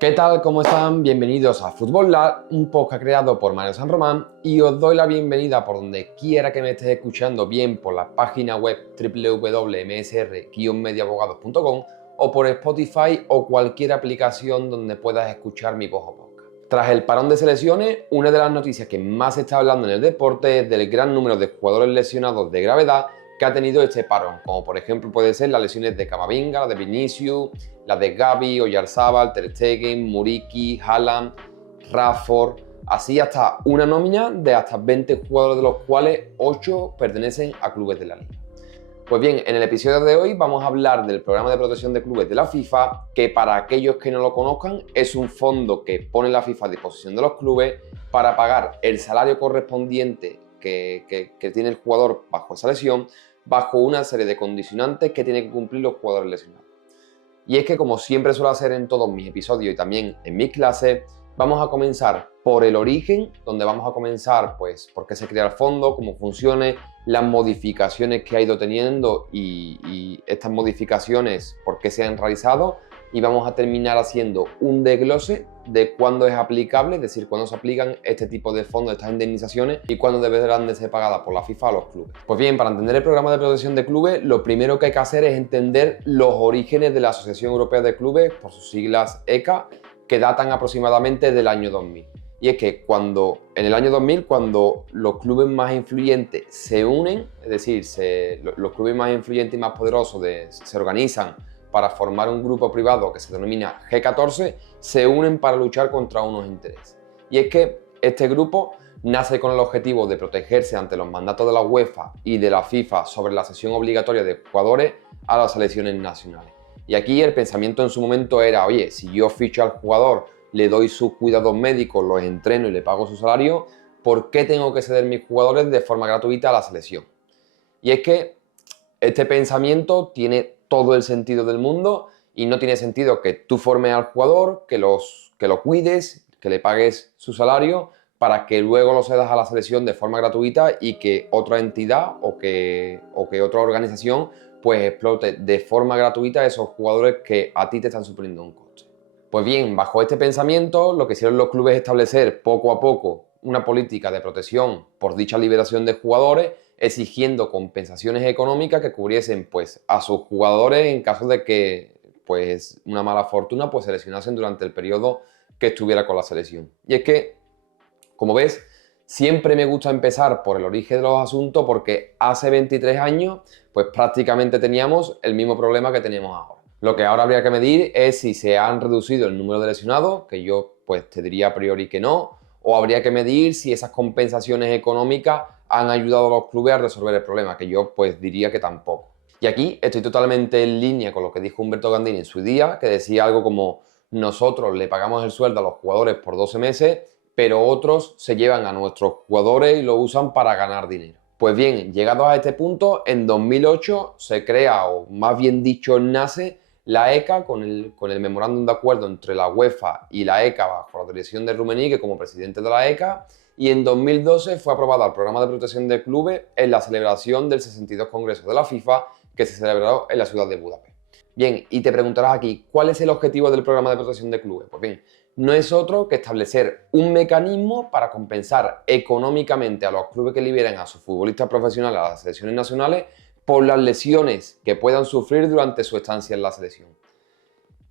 ¿Qué tal? ¿Cómo están? Bienvenidos a Fútbol Lab, un podcast creado por Mario San Román, y os doy la bienvenida por donde quiera que me estés escuchando, bien por la página web www.msr-medioabogados.com o por Spotify o cualquier aplicación donde puedas escuchar mi voz o podcast. Tras el parón de selecciones, una de las noticias que más se está hablando en el deporte es del gran número de jugadores lesionados de gravedad que ha tenido este parón, como por ejemplo puede ser las lesiones de Camavinga, las de Vinicius, las de Gavi, Oyarzabal, Ter Stegen, Muriqi, Haaland, Rashford, así hasta una nómina de hasta 20 jugadores, de los cuales 8 pertenecen a clubes de la liga. Pues bien, en el episodio de hoy vamos a hablar del programa de protección de clubes de la FIFA, que para aquellos que no lo conozcan es un fondo que pone la FIFA a disposición de los clubes para pagar el salario correspondiente que tiene el jugador bajo esa lesión, bajo una serie de condicionantes que tienen que cumplir los jugadores lesionados. Y es que, como siempre suelo hacer en todos mis episodios y también en mis clases, vamos a comenzar por el origen, donde vamos a comenzar pues por qué se crea el fondo, cómo funciona, las modificaciones que ha ido teniendo y estas modificaciones por qué se han realizado, y vamos a terminar haciendo un desglose de cuándo es aplicable, es decir, cuándo se aplican este tipo de fondos, estas indemnizaciones, y cuándo deberán de ser pagadas por la FIFA a los clubes. Pues bien, para entender el programa de protección de clubes, lo primero que hay que hacer es entender los orígenes de la Asociación Europea de Clubes, por sus siglas ECA, que datan aproximadamente del año 2000. Y es que en el año 2000, cuando los clubes más influyentes se unen, es decir, los clubes más influyentes y más poderosos se organizan para formar un grupo privado que se denomina G14, se unen para luchar contra unos intereses. Y es que este grupo nace con el objetivo de protegerse ante los mandatos de la UEFA y de la FIFA sobre la cesión obligatoria de jugadores a las selecciones nacionales. Y aquí el pensamiento en su momento era, oye, si yo ficho al jugador, le doy sus cuidados médicos, los entreno y le pago su salario, ¿por qué tengo que ceder mis jugadores de forma gratuita a la selección? Y es que este pensamiento tiene todo el sentido del mundo y no tiene sentido que tú formes al jugador, que lo cuides, que le pagues su salario para que luego lo cedas a la selección de forma gratuita y que otra entidad o que otra organización pues explote de forma gratuita esos jugadores que a ti te están suponiendo un coste. Pues bien, bajo este pensamiento, lo que hicieron los clubes es establecer poco a poco una política de protección por dicha liberación de jugadores, exigiendo compensaciones económicas que cubriesen pues, a sus jugadores en caso de que pues, una mala fortuna pues, se lesionasen durante el periodo que estuviera con la selección. Y es que, como ves, siempre me gusta empezar por el origen de los asuntos porque hace 23 años pues prácticamente teníamos el mismo problema que tenemos ahora. Lo que ahora habría que medir es si se han reducido el número de lesionados, que yo pues te diría a priori que no, o habría que medir si esas compensaciones económicas han ayudado a los clubes a resolver el problema, que yo pues diría que tampoco. Y aquí estoy totalmente en línea con lo que dijo Humberto Gandini en su día, que decía algo como: nosotros le pagamos el sueldo a los jugadores por 12 meses, pero otros se llevan a nuestros jugadores y lo usan para ganar dinero. Pues bien, llegados a este punto, en 2008 se crea, o más bien dicho nace, la ECA con el memorándum de acuerdo entre la UEFA y la ECA bajo la dirección de Rummenigge como presidente de la ECA, y en 2012 fue aprobado el programa de protección de clubes en la celebración del 62 Congreso de la FIFA, que se celebró en la ciudad de Budapest. Bien, y te preguntarás aquí, ¿cuál es el objetivo del programa de protección de clubes? Pues bien, no es otro que establecer un mecanismo para compensar económicamente a los clubes que liberen a sus futbolistas profesionales a las selecciones nacionales por las lesiones que puedan sufrir durante su estancia en la selección.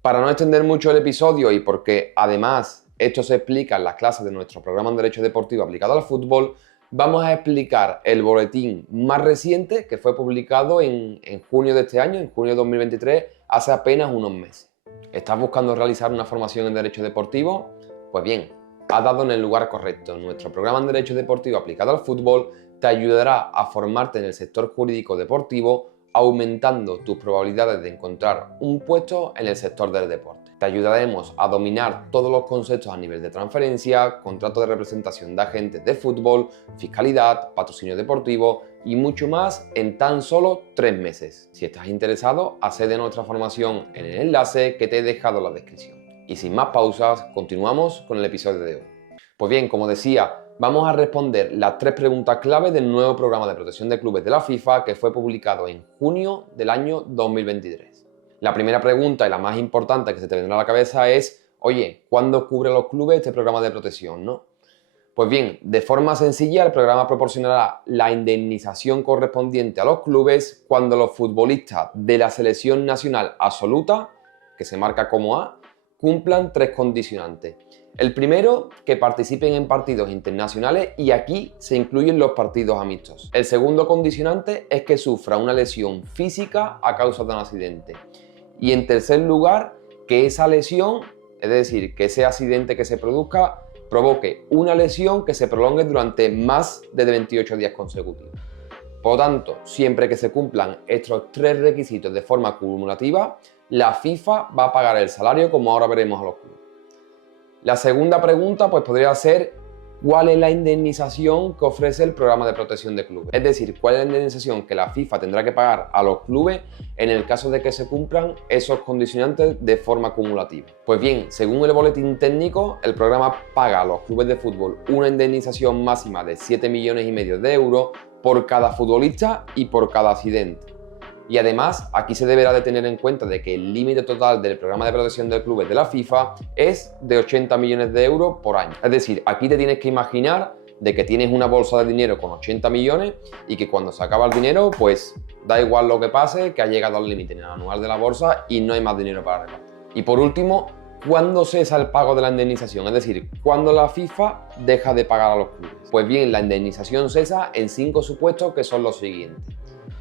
Para no extender mucho el episodio y porque además esto se explica en las clases de nuestro programa en Derecho Deportivo aplicado al fútbol, vamos a explicar el boletín más reciente que fue publicado en junio de este año, en junio de 2023, hace apenas unos meses. ¿Estás buscando realizar una formación en Derecho Deportivo? Pues bien, has dado en el lugar correcto. Nuestro programa en Derecho Deportivo aplicado al fútbol te ayudará a formarte en el sector jurídico deportivo, aumentando tus probabilidades de encontrar un puesto en el sector del deporte. Te ayudaremos a dominar todos los conceptos a nivel de transferencia, contrato de representación de agentes de fútbol, fiscalidad, patrocinio deportivo y mucho más en tan solo 3 meses. Si estás interesado, accede a nuestra formación en el enlace que te he dejado en la descripción. Y sin más pausas, continuamos con el episodio de hoy. Pues bien, como decía, vamos a responder las 3 preguntas clave del nuevo programa de protección de clubes de la FIFA que fue publicado en junio del año 2023. La primera pregunta y la más importante que se te vendrá a la cabeza es: oye, ¿cuándo cubre a los clubes este programa de protección, no? Pues bien, de forma sencilla, el programa proporcionará la indemnización correspondiente a los clubes cuando los futbolistas de la selección nacional absoluta, que se marca como A, cumplan 3 condicionantes. El primero, que participen en partidos internacionales, y aquí se incluyen los partidos amistosos. El segundo condicionante es que sufra una lesión física a causa de un accidente. Y en tercer lugar, que esa lesión, es decir, que ese accidente que se produzca, provoque una lesión que se prolongue durante más de 28 días consecutivos. Por lo tanto, siempre que se cumplan estos 3 requisitos de forma acumulativa, la FIFA va a pagar el salario, como ahora veremos, a los clubes. La segunda pregunta pues podría ser: ¿cuál es la indemnización que ofrece el programa de protección de clubes? Es decir, ¿cuál es la indemnización que la FIFA tendrá que pagar a los clubes en el caso de que se cumplan esos condicionantes de forma acumulativa? Pues bien, según el boletín técnico, el programa paga a los clubes de fútbol una indemnización máxima de 7,5 millones de euros por cada futbolista y por cada accidente. Y además, aquí se deberá de tener en cuenta de que el límite total del programa de protección de clubes de la FIFA es de 80 millones de euros por año. Es decir, aquí te tienes que imaginar de que tienes una bolsa de dinero con 80 millones y que cuando se acaba el dinero, pues da igual lo que pase, que ha llegado al límite en el anual de la bolsa y no hay más dinero para repartir. Y por último, ¿cuándo cesa el pago de la indemnización? Es decir, ¿cuándo la FIFA deja de pagar a los clubes? Pues bien, la indemnización cesa en 5 supuestos, que son los siguientes.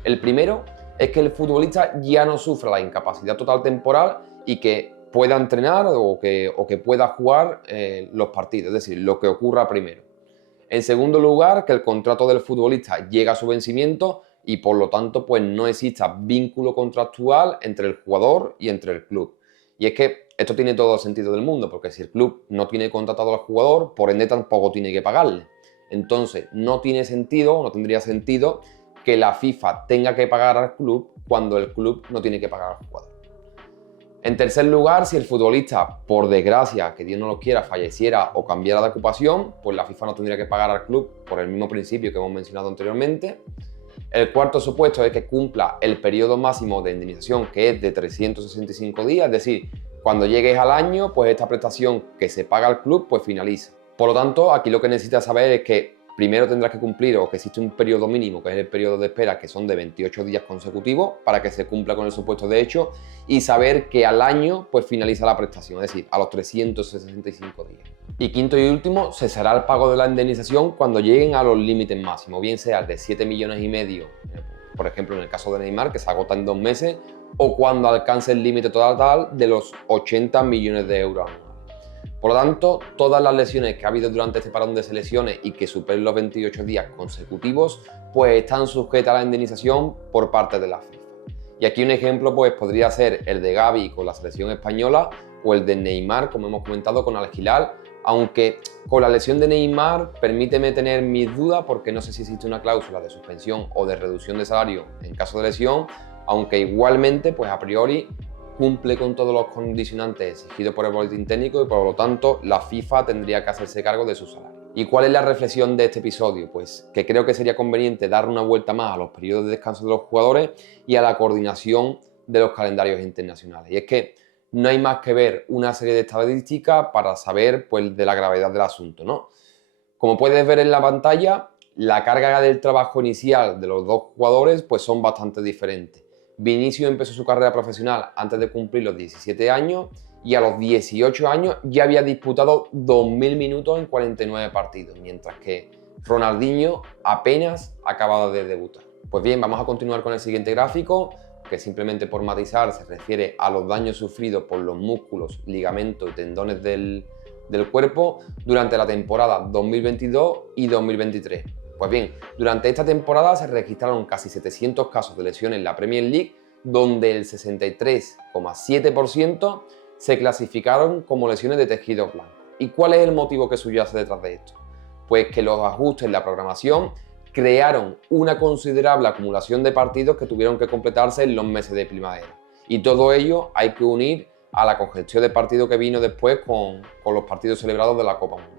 El primero es que el futbolista ya no sufra la incapacidad total temporal y que pueda entrenar o que pueda jugar los partidos, es decir, lo que ocurra primero. En segundo lugar, que el contrato del futbolista llegue a su vencimiento y por lo tanto pues no exista vínculo contractual entre el jugador y entre el club. Y es que esto tiene todo el sentido del mundo, porque si el club no tiene contratado al jugador, por ende tampoco tiene que pagarle. Entonces no tiene sentido, no tendría sentido que la FIFA tenga que pagar al club cuando el club no tiene que pagar al jugador. En tercer lugar, si el futbolista, por desgracia, que Dios no lo quiera, falleciera o cambiara de ocupación, pues la FIFA no tendría que pagar al club por el mismo principio que hemos mencionado anteriormente. El cuarto supuesto es que cumpla el periodo máximo de indemnización, que es de 365 días, es decir, cuando llegues al año, pues esta prestación que se paga al club, pues finaliza. Por lo tanto, aquí lo que necesitas saber es que primero tendrás que cumplir o que existe un periodo mínimo, que es el periodo de espera, que son de 28 días consecutivos para que se cumpla con el supuesto de hecho, y saber que al año pues finaliza la prestación, es decir, a los 365 días. Y quinto y último, cesará el pago de la indemnización cuando lleguen a los límites máximos, bien sea el de 7,5 millones, por ejemplo en el caso de Neymar, que se agota en 2 meses, o cuando alcance el límite total de los 80 millones de euros anuales. Por lo tanto, todas las lesiones que ha habido durante este parón de selecciones y que superen los 28 días consecutivos, pues están sujetas a la indemnización por parte de la FIFA. Y aquí un ejemplo pues podría ser el de Gavi con la selección española o el de Neymar, como hemos comentado, con Al Hilal, aunque con la lesión de Neymar permíteme tener mis dudas porque no sé si existe una cláusula de suspensión o de reducción de salario en caso de lesión, aunque igualmente pues a priori cumple con todos los condicionantes exigidos por el boletín técnico y por lo tanto la FIFA tendría que hacerse cargo de su salario. ¿Y cuál es la reflexión de este episodio? Pues que creo que sería conveniente dar una vuelta más a los periodos de descanso de los jugadores y a la coordinación de los calendarios internacionales. Y es que no hay más que ver una serie de estadísticas para saber pues, de la gravedad del asunto, ¿no? Como puedes ver en la pantalla, la carga del trabajo inicial de los dos jugadores pues, son bastante diferentes. Vinicius empezó su carrera profesional antes de cumplir los 17 años y a los 18 años ya había disputado 2.000 minutos en 49 partidos, mientras que Ronaldinho apenas acababa de debutar. Pues bien, vamos a continuar con el siguiente gráfico, que simplemente por matizar se refiere a los daños sufridos por los músculos, ligamentos y tendones del cuerpo durante la temporada 2022 y 2023. Pues bien, durante esta temporada se registraron casi 700 casos de lesiones en la Premier League, donde el 63,7% se clasificaron como lesiones de tejido blanco. ¿Y cuál es el motivo que subyace detrás de esto? Pues que los ajustes en la programación crearon una considerable acumulación de partidos que tuvieron que completarse en los meses de primavera. Y todo ello hay que unir a la congestión de partidos que vino después con los partidos celebrados de la Copa Mundial.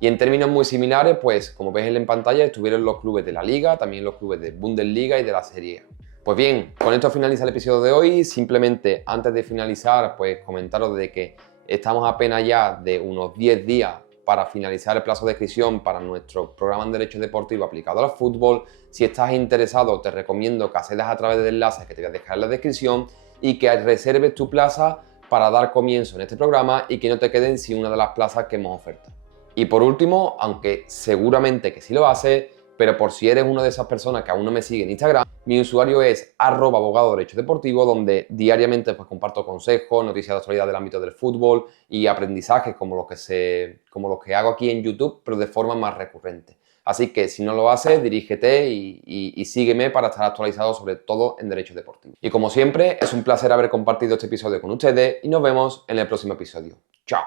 Y en términos muy similares, pues como veis en pantalla, estuvieron los clubes de la Liga, también los clubes de Bundesliga y de la Serie A. Pues bien, con esto finaliza el episodio de hoy. Simplemente antes de finalizar, pues comentaros de que Estamos apenas ya de unos 10 días para finalizar el plazo de inscripción para nuestro programa en Derecho Deportivo aplicado al fútbol. Si estás interesado, te recomiendo que accedas a través de enlaces que te voy a dejar en la descripción y que reserves tu plaza para dar comienzo en este programa y que no te queden sin una de las plazas que hemos ofertado. Y por último, aunque seguramente que sí lo haces, pero por si eres una de esas personas que aún no me sigue en Instagram, mi usuario es @abogado derecho deportivo, donde diariamente pues, comparto consejos, noticias de actualidad del ámbito del fútbol y aprendizajes como los que hago aquí en YouTube, pero de forma más recurrente. Así que si no lo haces, dirígete y sígueme para estar actualizado sobre todo en derecho deportivo. Y como siempre, es un placer haber compartido este episodio con ustedes y nos vemos en el próximo episodio. ¡Chao!